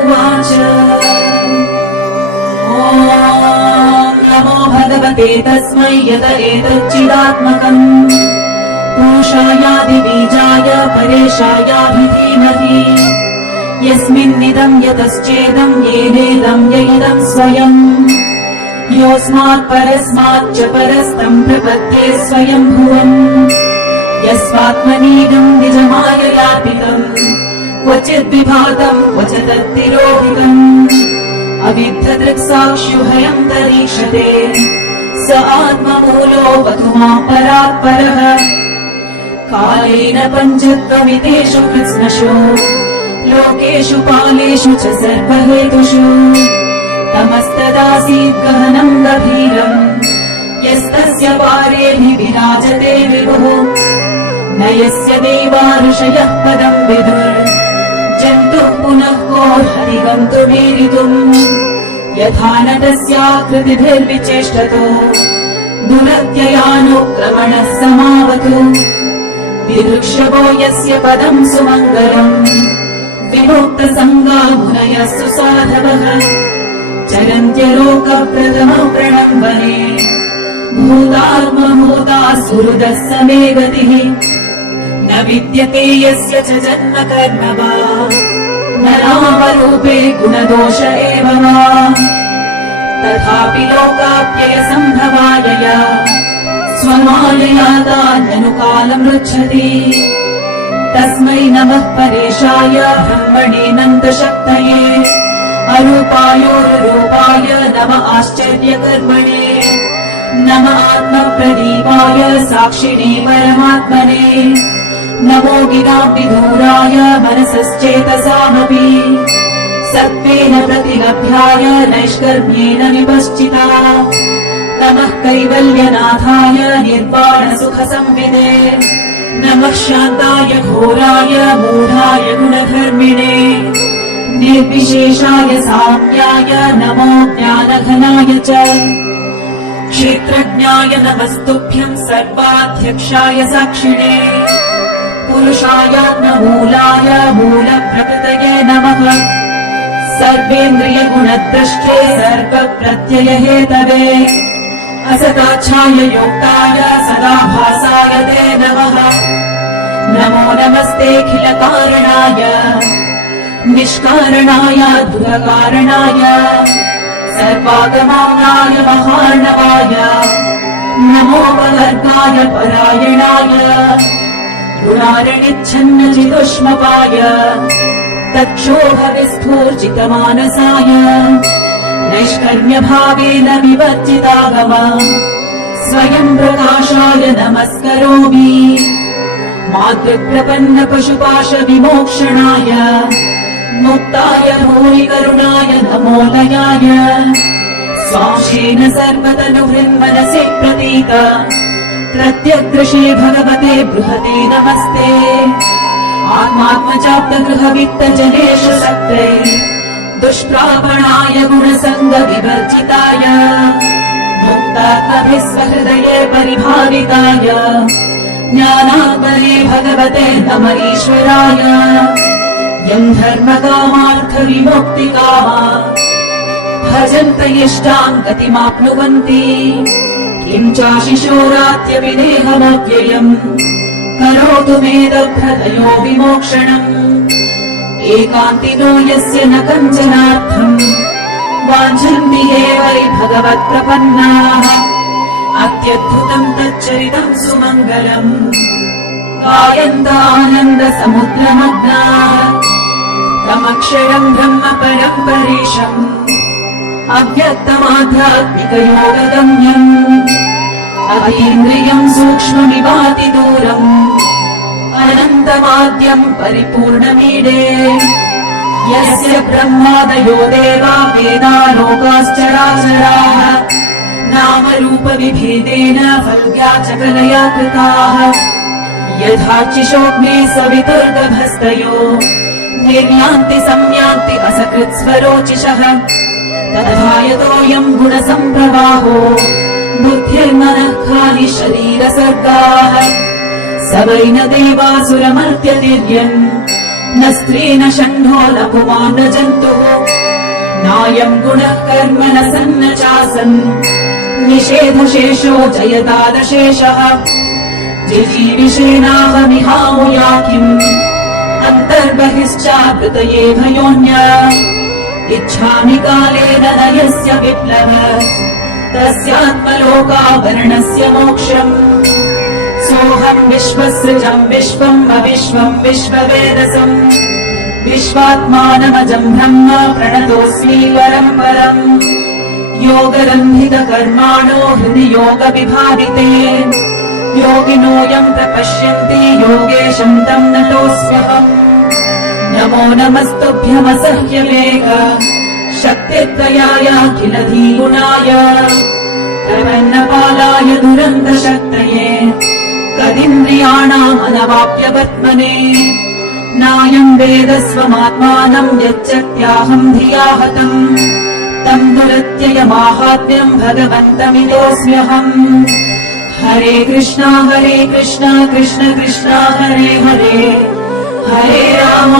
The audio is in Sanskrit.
उवाच ॐ नमो भगवते तस्मै यत एतच्चिदात्मकम् पुरुषायादिबीजाय परेशायाभिधीमहि यस्मिन्निदं यतश्चेदं येनेदं य इदं स्वयम् योऽस्मात् परस्माच्च परस्तं प्रपद्ये स्वयंभुवम् यस्वात्मनीदं निजमाययापितम् क्वचिद्विभातं क्वच तत्तिरोहितम् अविद्धदृक्साक्ष्युभयं तरीक्षते स आत्ममूलो वधुमां परात्परः कालेन पञ्चत्वमितेषु कृत्स्नषु लोकेषु कालेषु च सर्वहेतुषु तमस्तदासीत् गहनं गभीरम् यस्तस्य पारेऽभि विराजते विभुः न यस्य देवा ऋषयः पदं विदुर् जन्तुः पुनः कोऽर्हति गन्तुमीरितुम् यथा न तस्याकृतिभिर्विचेष्टतो दुरत्ययानुक्रमणः समावतु विदृक्षवो यस्य पदं सुमङ्गलम् विमुक्तसङ्गा मुनयस्तु साधवः चरन्त्यलोकप्रथमप्रणम्बने भूतात्मभूतासुहृदः समे गतिः न विद्यते यस्य च जन्म कर्म वा न नामरूपे गुणदोष एव वा तथापि लोकाप्ययसम्भवायया स्वमायया तान्यनुकालम् रुच्छति तस्मै नमः परेशाय ब्रह्मणेऽनन्तशक्तये अरूपायोरुरूपाय नम आश्चर्यकर्मणे नम आत्मप्रदीपाय साक्षिणे परमात्मने नमो गिराम्बिधूराय मनसश्चेतसामपि सत्त्वेन प्रतिलभ्याय नैष्कर्म्येन विपश्चिता नमः कैवल्यनाथाय निर्वाणसुखसंविदे नमः शान्ताय घोराय मूढाय गुणधर्मिणे निर्विशेषाय साम्याय नमो ज्ञानघनाय च क्षेत्रज्ञाय नमस्तुभ्यं सर्वाध्यक्षाय साक्षिणे पुरुषायात्ममूलाय मूलप्रकृतये नमः सर्वेन्द्रियगुणद्रष्टे सर्वप्रत्ययहेतवे असताच्छाय योक्ताय सदाभासाय ते नमः नमो नमस्तेऽखिलकारणाय निष्कारणाय दुःखकारणाय सर्वागमानाय महार्णवाय नमोपवर्गाय परायणाय गुणारणिच्छन्नचिदुष्मपाय तक्षोभविस्फूर्जितमानसाय नैष्कर्म्यभावेन विवर्जितागम स्वयं प्रकाशाय नमस्करोमि मातृप्रपन्नपशुपाशविमोक्षणाय मुक्ताय भूरिकरुणाय नमोदयाय स्वांशेन सर्वतनुहृन्मनसि प्रतीक प्रत्यग्रशे भगवते बृहते नमस्ते आत्मात्मजाप्तगृहवित्तजनेषु सक्ते दुष्प्रापणाय गुणसङ्गविवर्जिताय मुक्तात्मभिः स्वहृदये परिभाविताय ज्ञानात्मने भगवते नम ईश्वराय यं धर्मकामार्थविमुक्तिकामा भजन्त इष्टान् गतिमाप्नुवन्ति किं चाशिशोरात्यपि देहमव्ययम् करोतु मेदभ्रतयो विमोक्षणम् एकान्तिनो यस्य न कञ्चनार्थम् वाञ्छन्ति ये वै भगवत्प्रपन्नाः अत्यद्भुतं तच्चरितं सुमङ्गलम् गायन्त आनन्दसमुद्रमग्नाः तमक्षरं ब्रह्म परं परेशम् अव्यक्तमाध्यात्मिकयोगगम्यम् अतीन्द्रियं सूक्ष्ममिवातिदूरम् अनन्तमाद्यं परिपूर्णमीडे यस्य ब्रह्मादयो देवा वेदा लोकाश्चराचराः नामरूपविभेदेन फल्ग्या च कलया कृताः यथाचिशोग्ने सवितुर्गभस्तयो निर्यान्ति संयान्ति असकृत्स्वरोचिषः तथा यतोऽयं गुणसम्प्रवाहो बुद्धिर्मनः खानि शरीरसर्गाः स वै न देवासुरमर्त्यतिर्यन् न स्त्री न षण्ढो न पुमान् न जन्तुः नायम् गुणः कर्म न सन्न चासन् निषेधशेषो जयतादशेषः जिजीविषेणाहमिहामुया किम् अन्तर्बहिश्चावृतये भयोऽन्य इच्छामि कालेन न यस्य विप्लवः तस्यात्मलोकावरणस्य मोक्षम् सोऽहम् विश्वसृजम् विश्वम् अविश्वम् विश्ववेदसम् विश्वात्मानमजम् ब्रह्म प्रणतोऽस्मि परम् परम् योगरन्धितकर्माणो हृदि योगविभाविते योगिनो यम् प्रपश्यन्ति योगेशम् तम् नतोऽस्म्यहम् नमो नमस्तुभ्यमसह्यमेक शक्तित्रयायाखिलधीगुणाय प्रपन्नपालाय दुरन्तशक्तये कदिन्द्रियाणामनवाप्यवर्त्मने नायम् वेद स्वमात्मानम् यच्चक्त्याहम् धिया हतम् तम् दुरत्ययमाहात्म्यम् भगवन्तमिदोऽस्म्यहम् हरे कृष्ण कृष्ण कृष्ण हरे हरे हरे राम